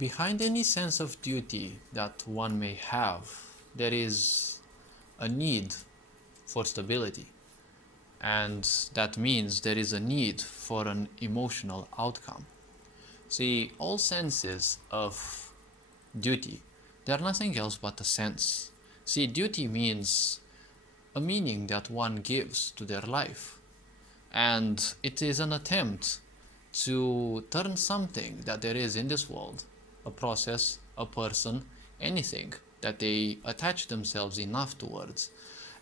Behind any sense of duty that one may have, there is a need for stability. And that means there is a need for an emotional outcome. See, all senses of duty, they are nothing else but a sense. See, duty means a meaning that one gives to their life. And it is an attempt to turn something that there is in this world, a process, a person, anything that they attach themselves enough towards,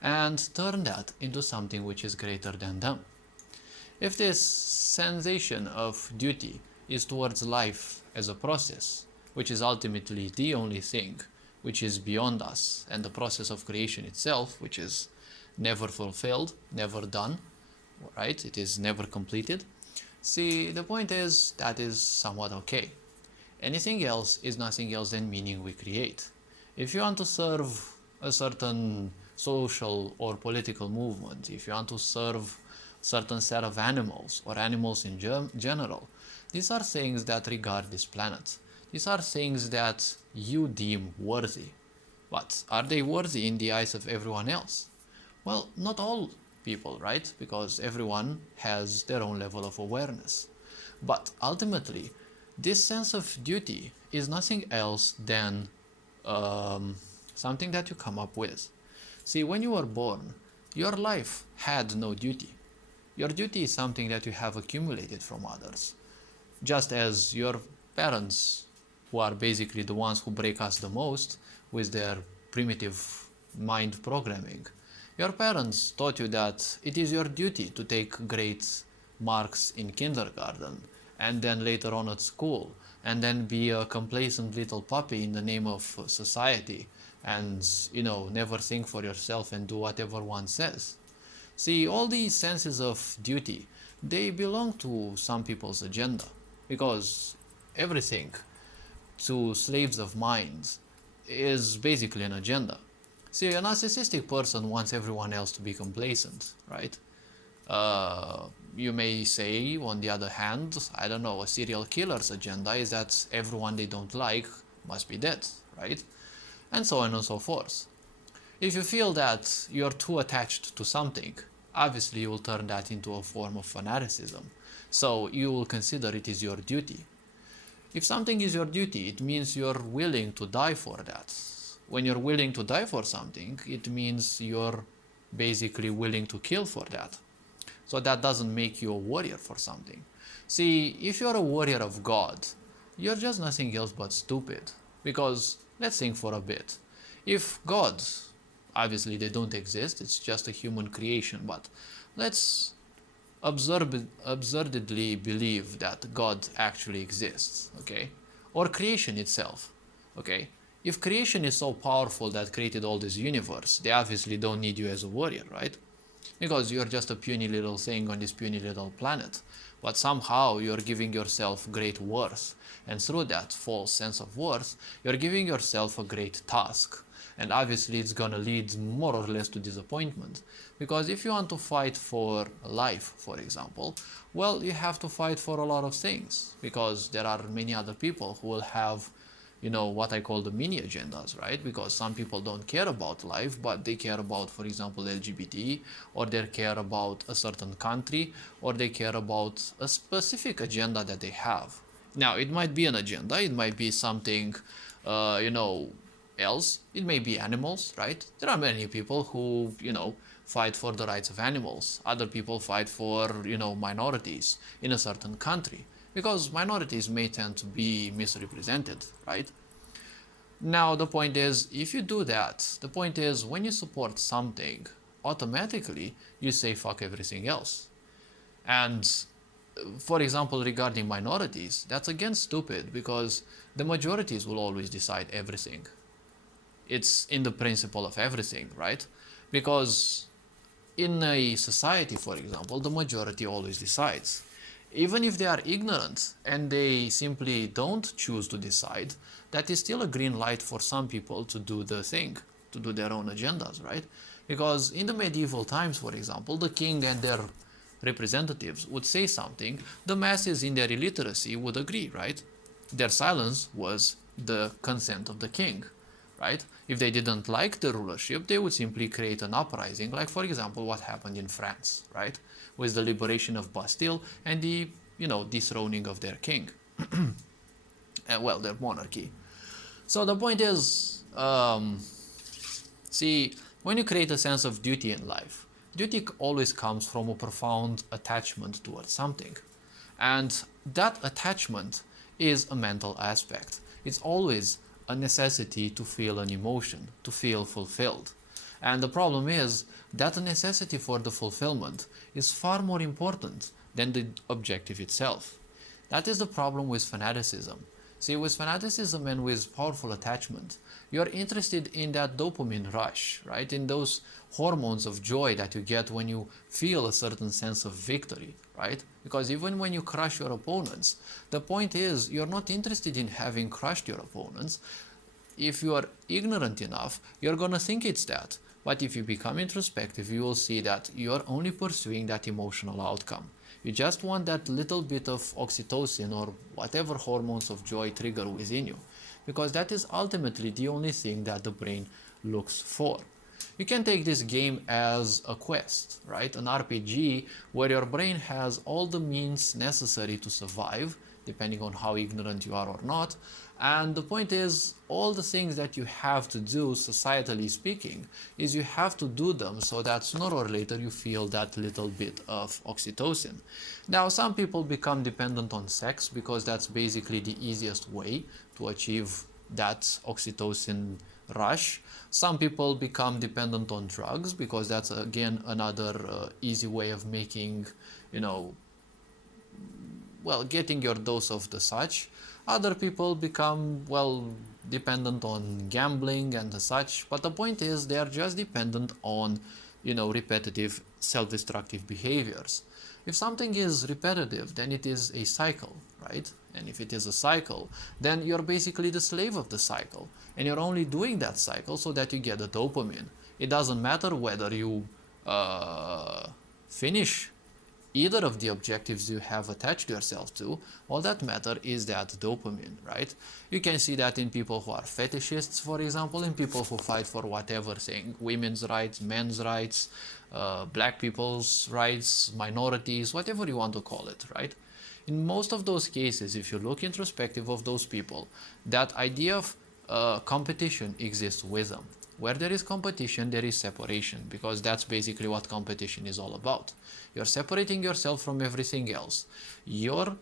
and turn that into something which is greater than them. If this sensation of duty is towards life as a process, which is ultimately the only thing which is beyond us, and the process of creation itself, which is never fulfilled, never done, right? It is never completed. See, the point is that is somewhat okay. Anything else is nothing else than meaning we create. If you want to serve a certain social or political movement, if you want to serve a certain set of animals or animals in general, these are things that regard this planet. These are things that you deem worthy. But are they worthy in the eyes of everyone else? Well, not all people, right? Because everyone has their own level of awareness. But ultimately, this sense of duty is nothing else than something that you come up with. See, when you were born, your life had no duty. Your duty is something that you have accumulated from others. Just as your parents, who are basically the ones who break us the most with their primitive mind programming, your parents taught you that it is your duty to take great marks in kindergarten, and then later on at school, and then be a complacent little puppy in the name of society, and, never think for yourself and do whatever one says. See, all these senses of duty, they belong to some people's agenda, because everything to slaves of minds is basically an agenda. See, a narcissistic person wants everyone else to be complacent, right? You may say, on the other hand, I don't know, a serial killer's agenda is that everyone they don't like must be dead, right? And so on and so forth. If you feel that you're too attached to something, obviously you will turn that into a form of fanaticism. So you will consider it is your duty. If something is your duty, it means you're willing to die for that. When you're willing to die for something, it means you're basically willing to kill for that. So that doesn't make you a warrior for something. See, if you're a warrior of God, you're just nothing else but stupid. Because, let's think for a bit. If God, obviously they don't exist, it's just a human creation, but let's absurdly believe that God actually exists, okay? Or creation itself, okay? If creation is so powerful that created all this universe, they obviously don't need you as a warrior, right? Because you're just a puny little thing on this puny little planet. But somehow you're giving yourself great worth. And through that false sense of worth, you're giving yourself a great task. And obviously it's gonna lead more or less to disappointment. Because if you want to fight for life, for example, well, you have to fight for a lot of things. Because there are many other people who will have, what I call the mini agendas, right? Because some people don't care about life, but they care about, for example, LGBT, or they care about a certain country, or they care about a specific agenda that they have. Now, it might be an agenda, it might be something, else. It may be animals, right? There are many people who, fight for the rights of animals. Other people fight for, minorities in a certain country. Because minorities may tend to be misrepresented, right? Now, the point is, if you do that, the point is, when you support something, automatically you say fuck everything else. And, for example, regarding minorities, that's again stupid, because the majorities will always decide everything. It's in the principle of everything, right? Because in a society, for example, the majority always decides. Even if they are ignorant and they simply don't choose to decide, that is still a green light for some people to do the thing, to do their own agendas, right? Because in the medieval times, for example, the king and their representatives would say something, the masses in their illiteracy would agree, right? their silence was the consent of the king, right? If they didn't like the rulership, they would simply create an uprising, like for example what happened in France, right? With the liberation of Bastille and the, dethroning of their king, well, their monarchy. So the point is, see, when you create a sense of duty in life, duty always comes from a profound attachment towards something. And that attachment is a mental aspect. It's always a necessity to feel an emotion, to feel fulfilled. And the problem is that the necessity for the fulfillment is far more important than the objective itself. That is the problem with fanaticism. See, with fanaticism and with powerful attachment, you're interested in that dopamine rush, right? In those hormones of joy that you get when you feel a certain sense of victory, right? Because even when you crush your opponents, the point is you're not interested in having crushed your opponents. If you are ignorant enough, you're going to think it's that. But if you become introspective, you will see that you're only pursuing that emotional outcome. You just want that little bit of oxytocin or whatever hormones of joy trigger within you, because that is ultimately the only thing that the brain looks for. You can take this game as a quest, right? An RPG where your brain has all the means necessary to survive, depending on how ignorant you are or not. And the point is, all the things that you have to do, societally speaking, is you have to do them so that sooner or later you feel that little bit of oxytocin. Now, some people become dependent on sex because that's basically the easiest way to achieve that oxytocin rush. Some people become dependent on drugs because that's again another easy way of making, getting your dose of the such. Other people become, dependent on gambling and the such, but the point is they are just dependent on, repetitive self-destructive behaviors. If something is repetitive, then it is a cycle, right? And if it is a cycle, then you're basically the slave of the cycle, and you're only doing that cycle so that you get the dopamine. It doesn't matter whether you finish either of the objectives you have attached yourself to. All that matter is that dopamine, right? You can see that in people who are fetishists, for example, in people who fight for whatever thing, women's rights, men's rights, black people's rights, minorities, whatever you want to call it, right? In most of those cases, if you look introspective of those people, that idea of competition exists with them. Where there is competition, there is separation, because that's basically what competition is all about. You're separating yourself from everything else. Your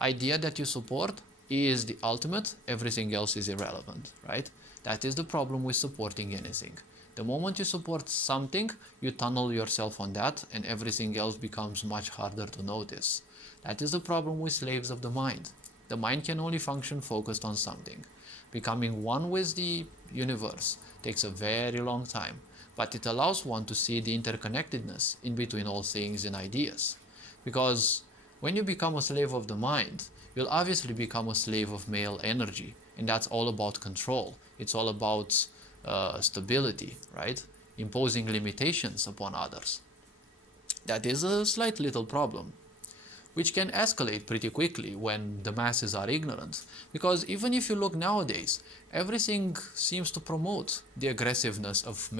idea that you support is the ultimate, everything else is irrelevant, right? That is the problem with supporting anything. The moment you support something, you tunnel yourself on that, and everything else becomes much harder to notice. That is the problem with slaves of the mind. The mind can only function focused on something. Becoming one with the universe takes a very long time, but it allows one to see the interconnectedness in between all things and ideas. Because when you become a slave of the mind, you'll obviously become a slave of male energy, and that's all about control. It's all about stability, right? Imposing limitations upon others. That is a slight little problem, which can escalate pretty quickly when the masses are ignorant. Because even if you look nowadays, everything seems to promote the aggressiveness of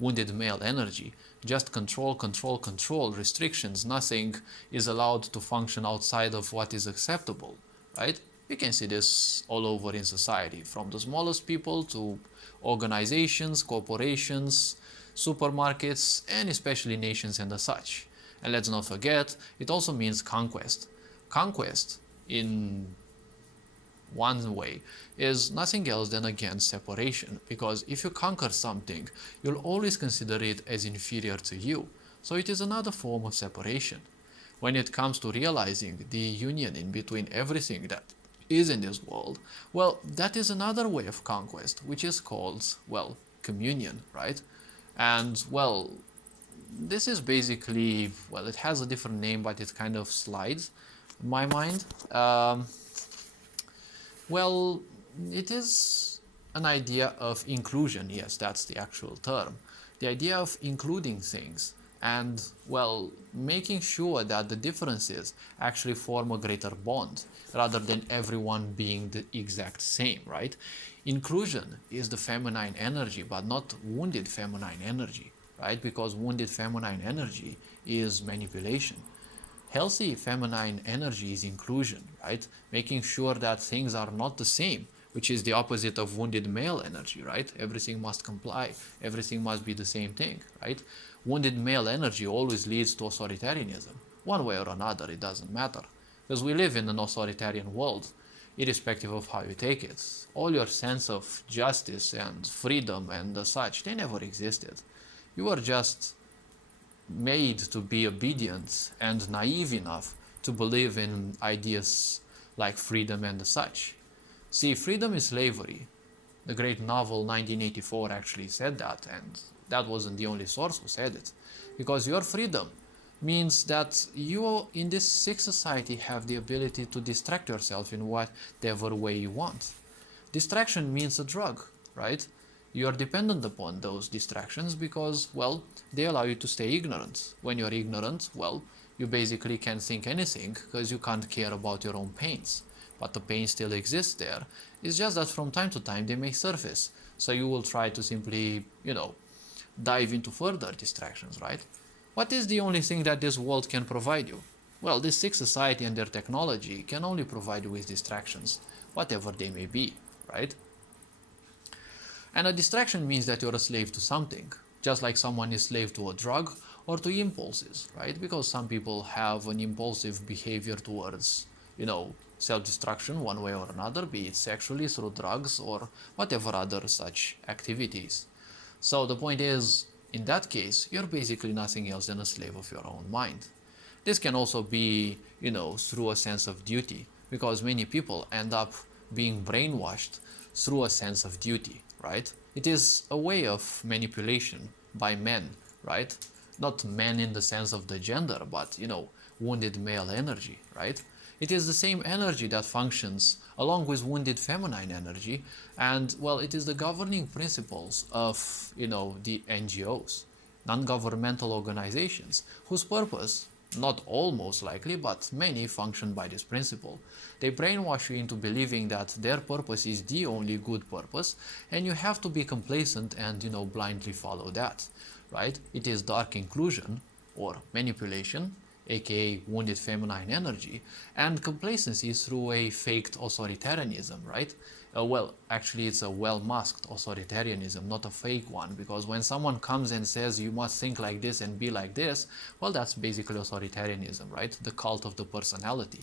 wounded male energy. Just control, control, control, restrictions. Nothing is allowed to function outside of what is acceptable, right? You can see this all over in society, from the smallest people to organizations, corporations, supermarkets, and especially nations and the such. And let's not forget, it also means conquest. Conquest, in one way, is nothing else than again separation, because if you conquer something, you'll always consider it as inferior to you. So it is another form of separation. When it comes to realizing the union in between everything that is in this world, well, that is another way of conquest, which is called, communion, right? And, this is basically, it has a different name, but it kind of slides in my mind. It is an idea of inclusion. Yes, that's the actual term. The idea of including things and, well, making sure that the differences actually form a greater bond rather than everyone being the exact same, right? Inclusion is the feminine energy, but not wounded feminine energy, right? Because wounded feminine energy is manipulation. Healthy feminine energy is inclusion, right? Making sure that things are not the same, which is the opposite of wounded male energy, right? Everything must comply, everything must be the same thing, right? Wounded male energy always leads to authoritarianism. One way or another, it doesn't matter. Because we live in an authoritarian world, irrespective of how you take it. All your sense of justice and freedom and such, they never existed. You were just made to be obedient and naive enough to believe in ideas like freedom and such. See, freedom is slavery. The great novel 1984 actually said that, and that wasn't the only source who said it. Because your freedom means that you in this sick society have the ability to distract yourself in whatever way you want. Distraction means a drug, right? You are dependent upon those distractions because, well, they allow you to stay ignorant. When you're ignorant, well, you basically can't think anything because you can't care about your own pains. But the pain still exists there. It's just that from time to time they may surface. So you will try to simply, dive into further distractions, right? What is the only thing that this world can provide you? Well, this sick society and their technology can only provide you with distractions, whatever they may be, right? And a distraction means that you're a slave to something, just like someone is slave to a drug or to impulses, right? Because some people have an impulsive behavior towards, self-destruction one way or another, be it sexually, through drugs, or whatever other such activities. So the point is, in that case, you're basically nothing else than a slave of your own mind. This can also be, through a sense of duty, because many people end up being brainwashed through a sense of duty, right? It is a way of manipulation by men, right? Not men in the sense of the gender, but, wounded male energy, right? It is the same energy that functions along with wounded feminine energy, and, well, it is the governing principles of, the NGOs, non-governmental organizations, whose purpose, not all most likely, but many function by this principle. They brainwash you into believing that their purpose is the only good purpose, and you have to be complacent and, blindly follow that, right? It is dark inclusion or manipulation, aka wounded feminine energy, and complacency through a faked authoritarianism, right? Well, actually, it's a well-masked authoritarianism, not a fake one, because when someone comes and says you must think like this and be like this, well, that's basically authoritarianism, right? The cult of the personality.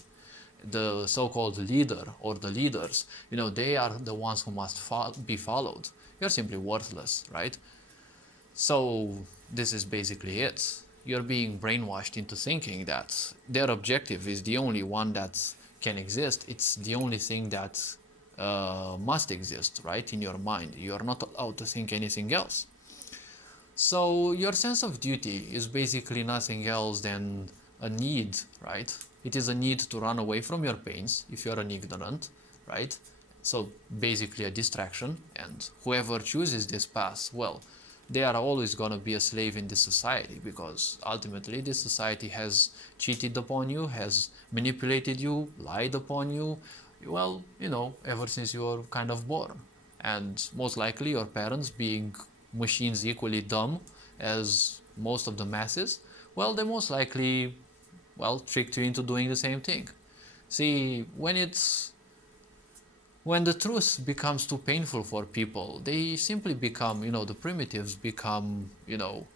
The so-called leader or the leaders, they are the ones who must be followed. You're simply worthless, right? So this is basically it. You're being brainwashed into thinking that their objective is the only one that can exist. It's the only thing that must exist, right, in your mind. You're not allowed to think anything else. So your sense of duty is basically nothing else than a need, right? It is a need to run away from your pains if you're an ignorant, right? So basically a distraction, and whoever chooses this path, well, they are always going to be a slave in this society, because ultimately this society has cheated upon you, has manipulated you, lied upon you, well, ever since you were kind of born. And most likely your parents, being machines equally dumb as most of the masses, well, they most likely, well, tricked you into doing the same thing. See, when the truth becomes too painful for people, they simply become, the primitives become,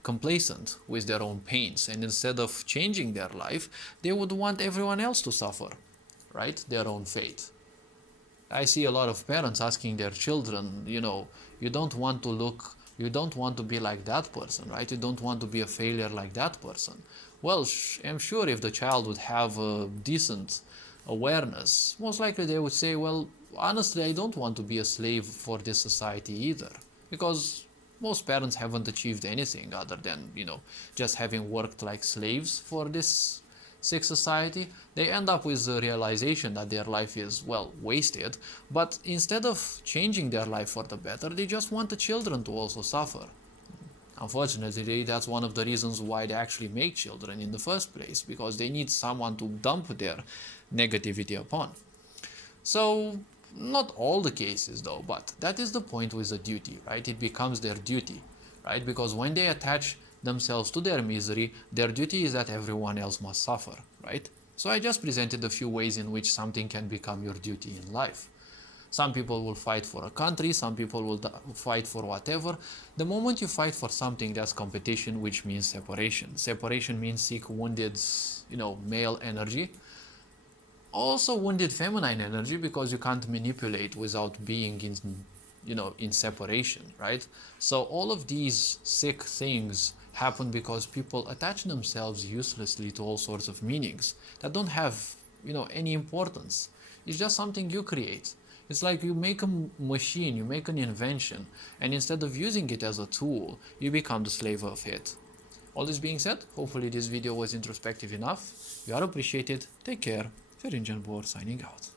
complacent with their own pains. And instead of changing their life, they would want everyone else to suffer, right? Their own fate. I see a lot of parents asking their children, you don't want to be like that person, right? You don't want to be a failure like that person. Well, I'm sure if the child would have a decent awareness, most likely they would say, well, honestly, I don't want to be a slave for this society either, because most parents haven't achieved anything other than, just having worked like slaves for this sick society. They end up with the realization that their life is, well, wasted, but instead of changing their life for the better, they just want the children to also suffer. Unfortunately, that's one of the reasons why they actually make children in the first place, because they need someone to dump their negativity upon. So, not all the cases though, but that is the point with the duty, right? It becomes their duty, right? Because when they attach themselves to their misery, their duty is that everyone else must suffer, right? So I just presented a few ways in which something can become your duty in life. Some people will fight for a country, some people will fight for whatever. The moment you fight for something, that's competition, which means separation. Separation means seek wounded, male energy. Also wounded feminine energy, because you can't manipulate without being in separation, right? So all of these sick things happen because people attach themselves uselessly to all sorts of meanings that don't have, any importance. It's just something you create. It's like you make a machine, you make an invention, and instead of using it as a tool, you become the slave of it. All this being said, hopefully this video was introspective enough. You are appreciated. Take care. Ferinjan Bor signing out.